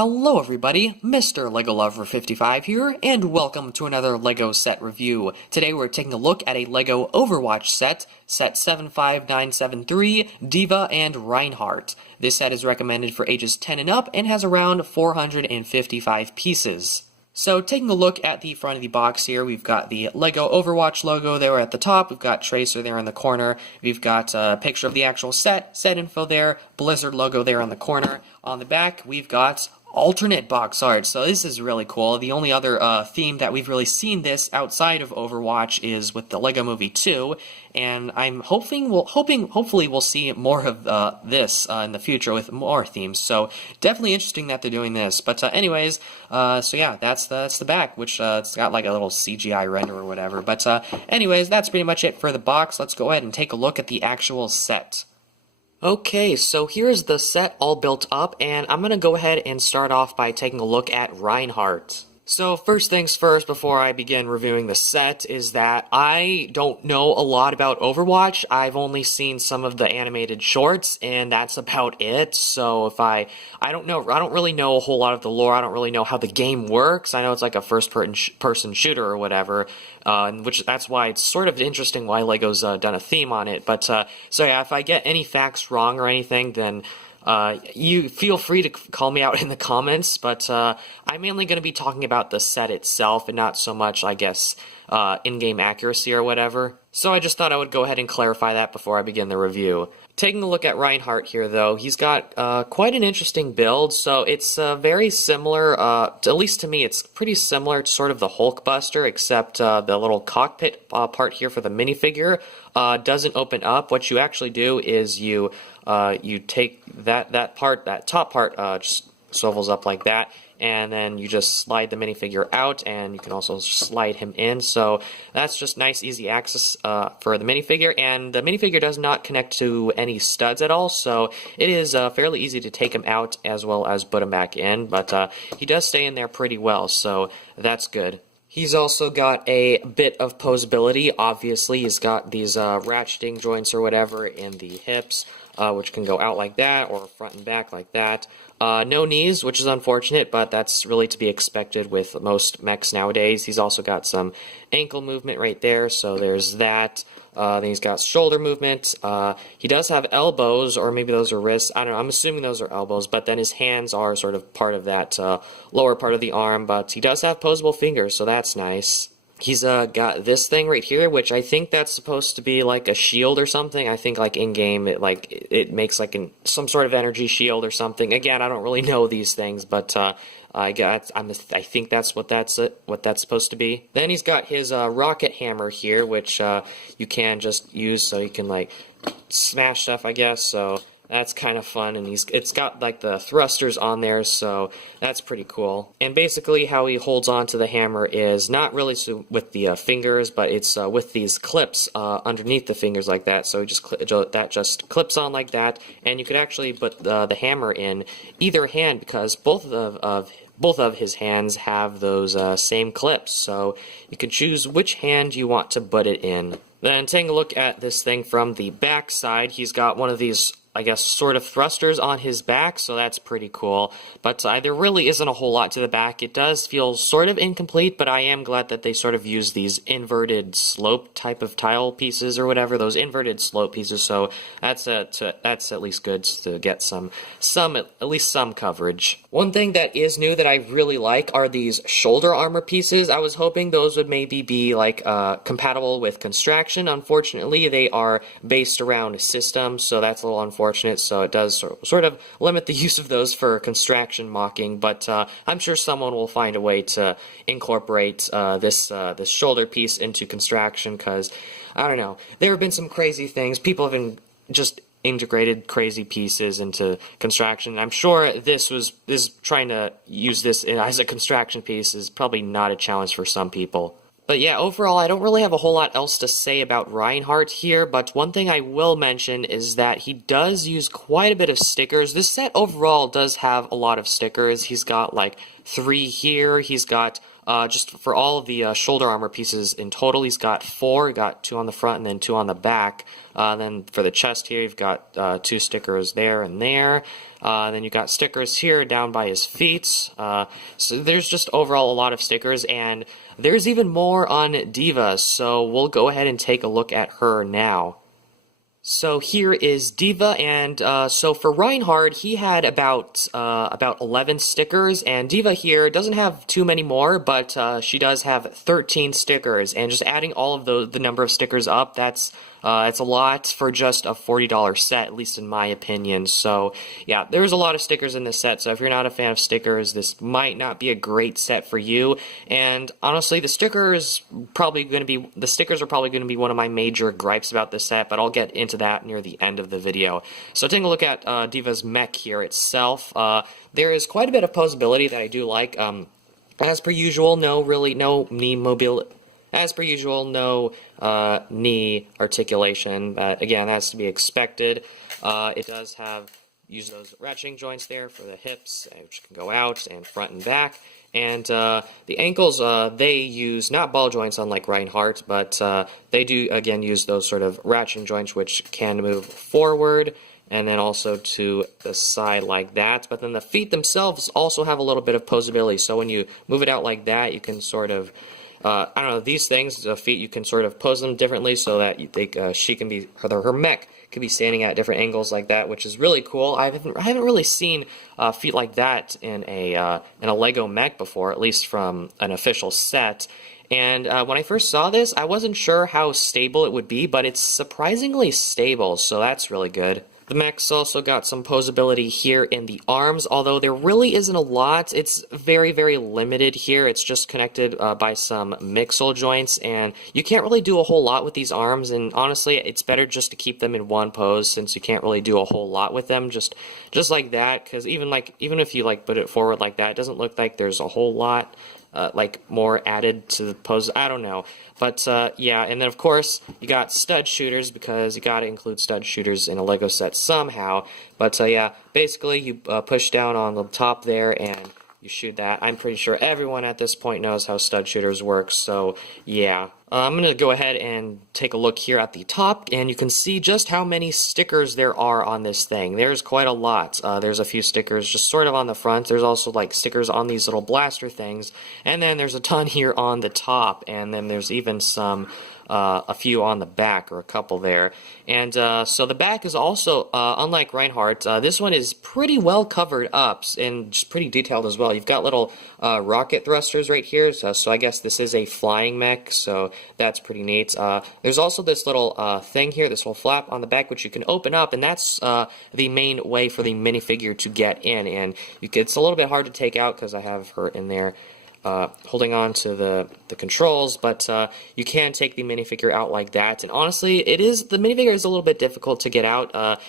Hello everybody, Mr. Lego Lover 55 here, and welcome to another LEGO set review. Today we're taking a look at a LEGO Overwatch set, set 75973, D.Va and Reinhardt. This set is recommended for ages 10 and up and has around 455 pieces. So taking a look at the front of the box here, we've got the LEGO Overwatch logo there at the top, we've got Tracer there in the corner, we've got a picture of the actual set info there, Blizzard logo there on the corner. On the back, we've got alternate box art, so this is really cool. The only other theme that we've really seen this outside of Overwatch is with the Lego Movie 2, and I'm hopefully we'll see more of this in the future with more themes. So definitely interesting that they're doing this. But anyways, so yeah, that's the back, which it's got like a little CGI render or whatever. But anyways, that's pretty much it for the box. Let's go ahead and take a look at the actual set. Okay, so here's the set all built up, and I'm going to go ahead and start off by taking a look at Reinhardt. So first things first, before I begin reviewing the set, is that I don't know a lot about Overwatch. I've only seen some of the animated shorts, and that's about it. So if I don't really know a whole lot of the lore. I don't really know how the game works. I know it's like a first-person shooter or whatever, that's why it's sort of interesting why LEGO's done a theme on it. But so yeah, if I get any facts wrong or anything, then you feel free to call me out in the comments, but I'm mainly going to be talking about the set itself and not so much, I guess, in-game accuracy or whatever. So I just thought I would go ahead and clarify that before I begin the review. Taking a look at Reinhardt here, though, he's got quite an interesting build. So it's very similar, at least to me, it's pretty similar to sort of the Hulkbuster, except the little cockpit part here for the minifigure doesn't open up. What you actually do is you take that top part just swivels up like that, and then you just slide the minifigure out, and you can also slide him in. So that's just nice, easy access for the minifigure, and the minifigure does not connect to any studs at all, so it is fairly easy to take him out as well as put him back in, but he does stay in there pretty well, so that's good. He's also got a bit of posability. Obviously, he's got these ratcheting joints or whatever in the hips, which can go out like that, or front and back like that. No knees, which is unfortunate, but that's really to be expected with most mechs nowadays. He's also got some ankle movement right there, so there's that. Then he's got shoulder movement. He does have elbows, or maybe those are wrists. I don't know. I'm assuming those are elbows, but then his hands are sort of part of that lower part of the arm, but he does have posable fingers, so that's nice. He's got this thing right here, which I think that's supposed to be like a shield or something. I think like in-game it makes like some sort of energy shield or something. Again, I don't really know these things, but I think that's what that's supposed to be. Then he's got his rocket hammer here, which you can just use so you can like smash stuff, I guess. So that's kind of fun, and it's got like the thrusters on there, so that's pretty cool. And basically how he holds on to the hammer is not really with the fingers, but it's with these clips underneath the fingers like that, so that just clips on like that, and you could actually put the hammer in either hand because both of his hands have those same clips, so you can choose which hand you want to put it in. Then taking a look at this thing from the back side, he's got one of these, I guess, sort of thrusters on his back, so that's pretty cool. But there really isn't a whole lot to the back. It does feel sort of incomplete, but I am glad that they sort of use these inverted slope type of tile pieces or whatever, those inverted slope pieces, so that's at least good to get at least some coverage. One thing that is new that I really like are these shoulder armor pieces. I was hoping those would maybe be like compatible with Construction. Unfortunately, they are based around System, so that's a little unfortunate, so it does sort of limit the use of those for Construction mocking, but I'm sure someone will find a way to incorporate this shoulder piece into Construction, because, I don't know, there have been some crazy things. People have been just integrated crazy pieces into Construction. I'm sure this trying to use this as a Construction piece is probably not a challenge for some people. But yeah, overall, I don't really have a whole lot else to say about Reinhardt here, but one thing I will mention is that he does use quite a bit of stickers. This set overall does have a lot of stickers. He's got like 3 here, he's got just for all of the shoulder armor pieces in total, he's got 4. He got 2 on the front and then 2 on the back. Then for the chest here, you've got 2 stickers there and there. Then you've got stickers here down by his feet. So there's just overall a lot of stickers, and there's even more on D.Va, so we'll go ahead and take a look at her now. So here is D.Va, and so for Reinhardt, he had about 11 stickers, and D.Va here doesn't have too many more, but she does have 13 stickers, and just adding all of the number of stickers up, that's it's a lot for just a $40 set, at least in my opinion. So yeah, there's a lot of stickers in this set, so if you're not a fan of stickers, this might not be a great set for you. And honestly, the stickers are probably going to be one of my major gripes about this set, but I'll get into that near the end of the video. So taking a look at D.Va's mech here itself, there is quite a bit of posability that I do like. As per usual, no knee mobility. As per usual, no knee articulation. Again, that's to be expected. It does use those ratcheting joints there for the hips, which can go out and front and back. And the ankles, they use not ball joints unlike Reinhardt, but they do, again, use those sort of ratcheting joints which can move forward and then also to the side like that. But then the feet themselves also have a little bit of posability. So when you move it out like that, you can sort of I don't know, these things, the feet, you can sort of pose them differently so that she can be, her mech can be standing at different angles like that, which is really cool. I haven't really seen feet like that in a Lego mech before, at least from an official set. And when I first saw this, I wasn't sure how stable it would be, but it's surprisingly stable, so that's really good. The mech's also got some posability here in the arms, although there really isn't a lot. It's very, very limited here. It's just connected by some mixel joints, and you can't really do a whole lot with these arms, and honestly, it's better just to keep them in one pose since you can't really do a whole lot with them, just like that, because even if you put it forward like that, it doesn't look like there's a whole lot more added to the pose. I don't know. But yeah, and then of course you got stud shooters because you got to include stud shooters in a Lego set somehow. But yeah, basically you push down on the top there and you shoot that. I'm pretty sure everyone at this point knows how stud shooters work, so yeah. I'm going to go ahead and take a look here at the top, and you can see just how many stickers there are on this thing. There's quite a lot. There's a few stickers just sort of on the front. There's also stickers on these little blaster things, and then there's a ton here on the top, and then there's even a few on the back, or a couple there. And so the back is also, unlike Reinhardt, this one is pretty well covered up and just pretty detailed as well. You've got little rocket thrusters right here, so I guess this is a flying mech, so that's pretty neat. There's also this little thing here, this little flap on the back, which you can open up, and that's the main way for the minifigure to get in. And it's a little bit hard to take out because I have her in there holding on to the controls, but you can take the minifigure out like that. And honestly, the minifigure is a little bit difficult to get out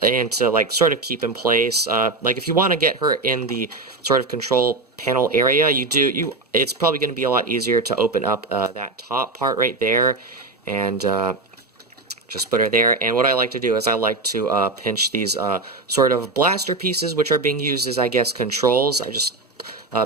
and to sort of keep in place. If you want to get her in the sort of control panel area, it's probably going to be a lot easier to open up that top part right there and just put her there. And what I like to do is I like to pinch these sort of blaster pieces, which are being used as, I guess, controls. I just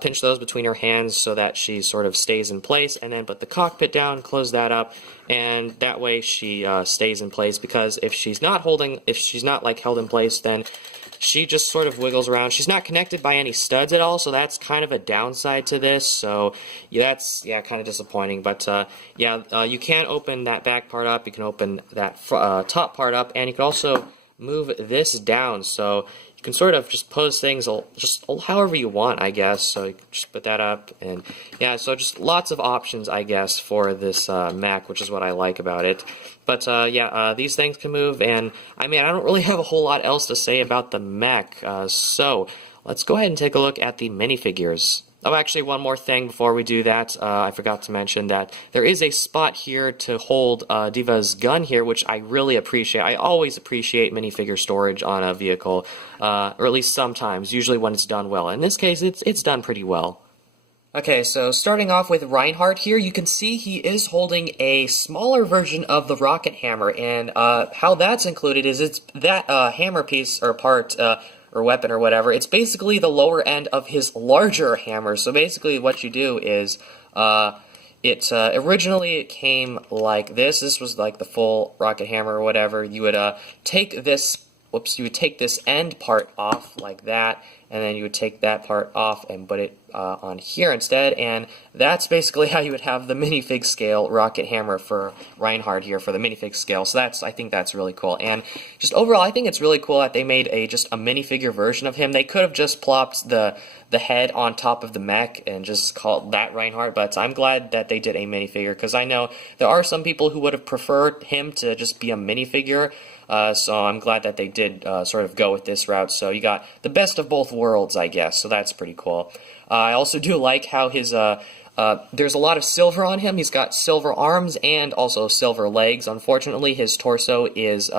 pinch those between her hands so that she sort of stays in place, and then put the cockpit down, close that up, and that way she stays in place, because if she's not held in place, then she just sort of wiggles around. She's not connected by any studs at all, so that's kind of a downside to this. So yeah, that's kind of disappointing. But you can open that back part up, you can open that top part up, and you can also move this down, so you can sort of just pose things just however you want, I guess. So you can just put that up, and yeah, so just lots of options, I guess, for this mech, which is what I like about it. But these things can move, and I don't really have a whole lot else to say about the mech, so let's go ahead and take a look at the minifigures. Oh, actually, one more thing before we do that. I forgot to mention that there is a spot here to hold D.Va's gun here, which I really appreciate. I always appreciate minifigure storage on a vehicle, or at least sometimes, usually when it's done well. In this case, it's done pretty well. Okay, so starting off with Reinhardt here, you can see he is holding a smaller version of the rocket hammer, and how that's included is that hammer piece or part or weapon or whatever. It's basically the lower end of his larger hammer. So basically what you do is, originally it came like this. This was like the full rocket hammer or whatever. You would take this, you would take this end part off like that, and then you would take that part off and put it on here instead, and that's basically how you would have the minifig scale rocket hammer for Reinhardt here for the minifig scale. So I think that's really cool, and just overall I think it's really cool that they made just a minifigure version of him. They could have just plopped the head on top of the mech and just called that Reinhardt, but I'm glad that they did a minifigure, because I know there are some people who would have preferred him to just be a minifigure. So I'm glad that they did sort of go with this route. So you got the best of both worlds, I guess. So that's pretty cool. I also do like how his there's a lot of silver on him. He's got silver arms and also silver legs. Unfortunately, his torso is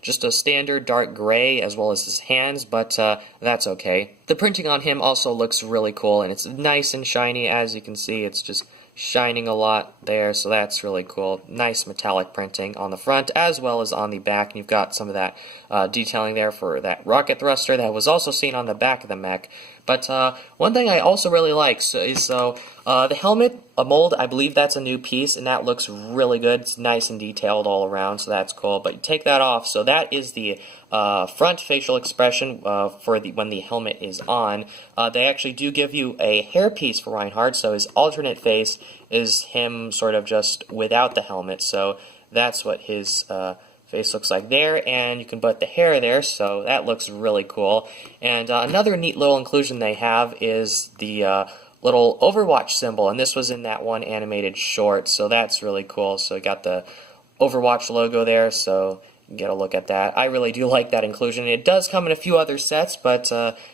just a standard dark gray, as well as his hands, but that's okay. The printing on him also looks really cool, and it's nice and shiny. As you can see, it's just shining a lot there, so that's really cool. Nice metallic printing on the front as well as on the back, and you've got some of that detailing there for that rocket thruster that was also seen on the back of the mech. But one thing I also really like is the helmet mold. I believe that's a new piece, and that looks really good. It's nice and detailed all around, so that's cool. But you take that off, so that is the front facial expression for when the helmet is on. They actually do give you a hairpiece for Reinhardt, so his alternate face is him sort of just without the helmet. So that's what his face looks like there, and you can put the hair there, so that looks really cool. And another neat little inclusion they have is the little Overwatch symbol, and this was in that one animated short, so that's really cool. So you got the Overwatch logo there, so you can get a look at that. I really do like that inclusion. It does come in a few other sets, but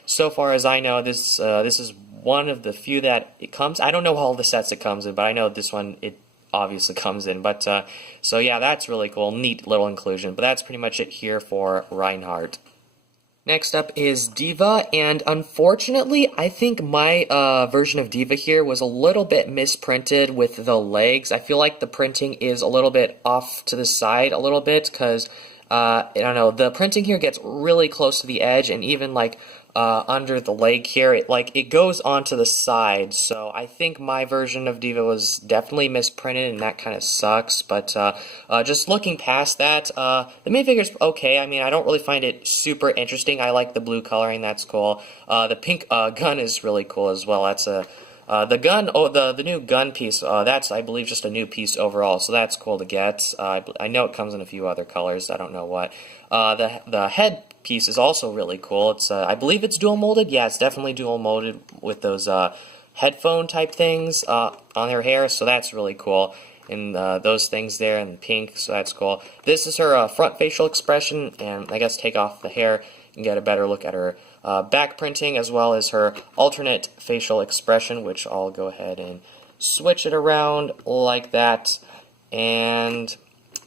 so far as I know, this is one of the few that it comes. I don't know all the sets it comes in, but I know this one it obviously comes in. But so yeah, that's really cool. Neat little inclusion. But that's pretty much it here for Reinhardt. Next up is D.Va, and unfortunately, I think my version of D.Va here was a little bit misprinted with the legs. I feel like the printing is a little bit off to the side a little bit, because, I don't know, the printing here gets really close to the edge, and even, like, under the leg here, it goes onto the side. So I think my version of D.Va was definitely misprinted, and that kind of sucks. But just looking past that, the minifigure's okay. I mean, I don't really find it super interesting. I like the blue coloring, that's cool. The pink gun is really cool as well. That's the gun, the new gun piece, that's, I believe, just a new piece overall, so that's cool to get. I know it comes in a few other colors, I don't know what. The head piece is also really cool. It's, I believe it's dual molded. Yeah, it's definitely dual molded with those headphone type things on her hair, so that's really cool. And those things there in pink, so that's cool. This is her front facial expression, and I guess take off the hair and get a better look at her back printing, as well as her alternate facial expression, which I'll go ahead and switch it around like that, and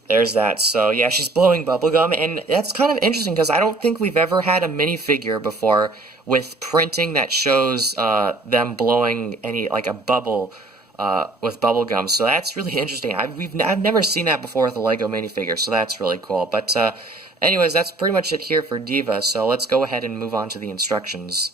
there's that. So yeah, she's blowing bubblegum, and that's kind of interesting because I don't think we've ever had a minifigure before with printing that shows them blowing like a bubble with bubblegum. So that's really interesting. I've never seen that before with a Lego minifigure, so that's really cool. But anyways, that's pretty much it here for D.Va, so let's go ahead and move on to the instructions.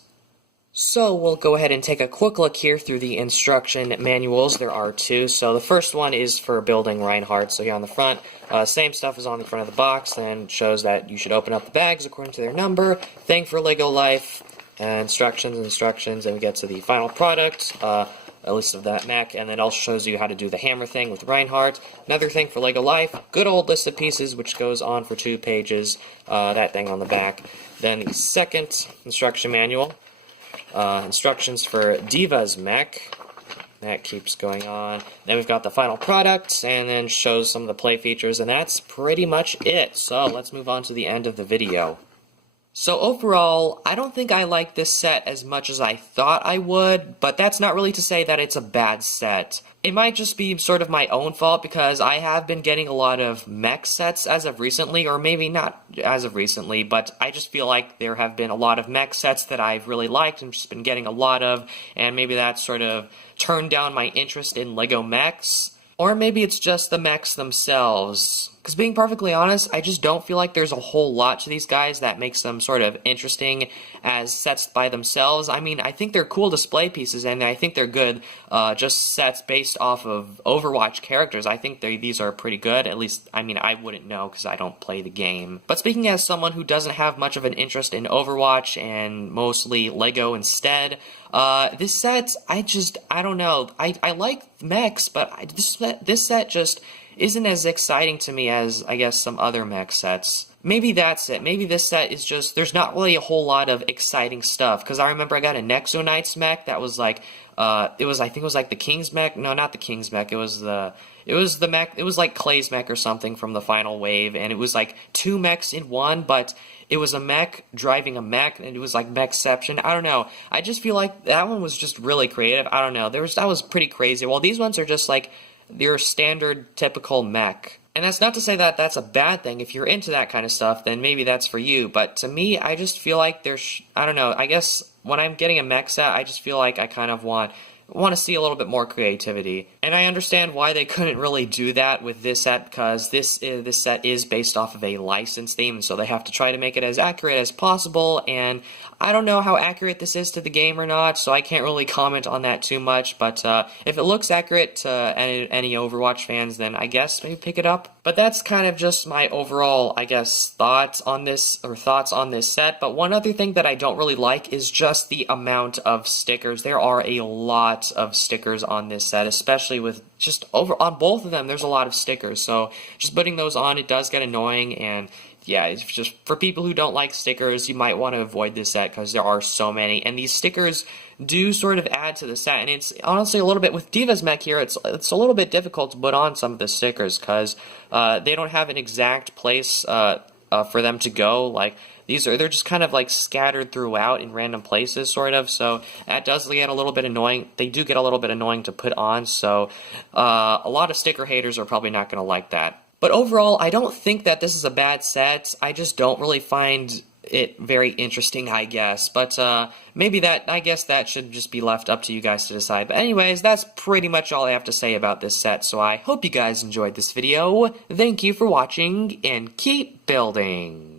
So we'll go ahead and take a quick look here through the instruction manuals. There are two. So the first one is for building Reinhardt. So here on the front, same stuff as on the front of the box, and shows that you should open up the bags according to their number. Thank for Lego Life, instructions, and we get to the final product, a list of that mech, and then also shows you how to do the hammer thing with Reinhardt. Another thing for Lego Life, good old list of pieces, which goes on for 2 pages, that thing on the back. Then the second instruction manual. Instructions for D.Va's mech. That keeps going on. Then we've got the final product, and then shows some of the play features, and that's pretty much it. So let's move on to the end of the video. So overall, I don't think I like this set as much as I thought I would, but that's not really to say that it's a bad set. It might just be sort of my own fault because I have been getting a lot of mech sets as of recently, or maybe not as of recently, but I just feel like there have been a lot of mech sets that I've really liked and just been getting a lot of, and maybe that sort of turned down my interest in Lego mechs. Or maybe it's just the mechs themselves, Because being perfectly honest, I just don't feel like there's a whole lot to these guys that makes them sort of interesting as sets by themselves. I mean, I think they're cool display pieces, and I think they're good just sets based off of Overwatch characters. I think these are pretty good. At least, I mean, I wouldn't know because I don't play the game. But speaking as someone who doesn't have much of an interest in Overwatch and mostly LEGO instead, this set, I don't know. I like mechs, but this set just isn't as exciting to me as, I guess, some other mech sets. Maybe that's it. Maybe this set is just, there's not really a whole lot of exciting stuff, because I remember I got a Nexo Knights mech that was like, I think it was like the King's mech. No, not the King's mech. It was the mech, it was like Clay's mech or something from the final wave, and it was like 2 mechs in one, but it was a mech driving a mech, and it was like mechception. I don't know. I just feel like that one was just really creative. I don't know. That was pretty crazy. Well, these ones are just like your standard, typical mech. And that's not to say that that's a bad thing. If you're into that kind of stuff, then maybe that's for you. But to me, I just feel like I don't know, I guess when I'm getting a mech set, I just feel like I kind of want to see a little bit more creativity. And I understand why they couldn't really do that with this set, because this set is based off of a licensed theme, so they have to try to make it as accurate as possible, and I don't know how accurate this is to the game or not, so I can't really comment on that too much, but if it looks accurate to any Overwatch fans, then I guess maybe pick it up. But that's kind of just my overall, I guess, thoughts on this set. But one other thing that I don't really like is just the amount of stickers. There are a lot of stickers on this set, especially with just on both of them, there's a lot of stickers, so just putting those on, it does get annoying, and yeah, it's just for people who don't like stickers, you might want to avoid this set because there are so many, and these stickers do sort of add to the set, and it's honestly a little bit, with D.Va's mech here, it's a little bit difficult to put on some of the stickers because they don't have an exact place for them to go. Like, they're just kind of like scattered throughout in random places, sort of, so that does get a little bit annoying. They do get a little bit annoying to put on, so a lot of sticker haters are probably not going to like that. But overall, I don't think that this is a bad set. I just don't really find it very interesting, I guess. But maybe I guess that should just be left up to you guys to decide. But anyways, that's pretty much all I have to say about this set. So I hope you guys enjoyed this video. Thank you for watching, and keep building.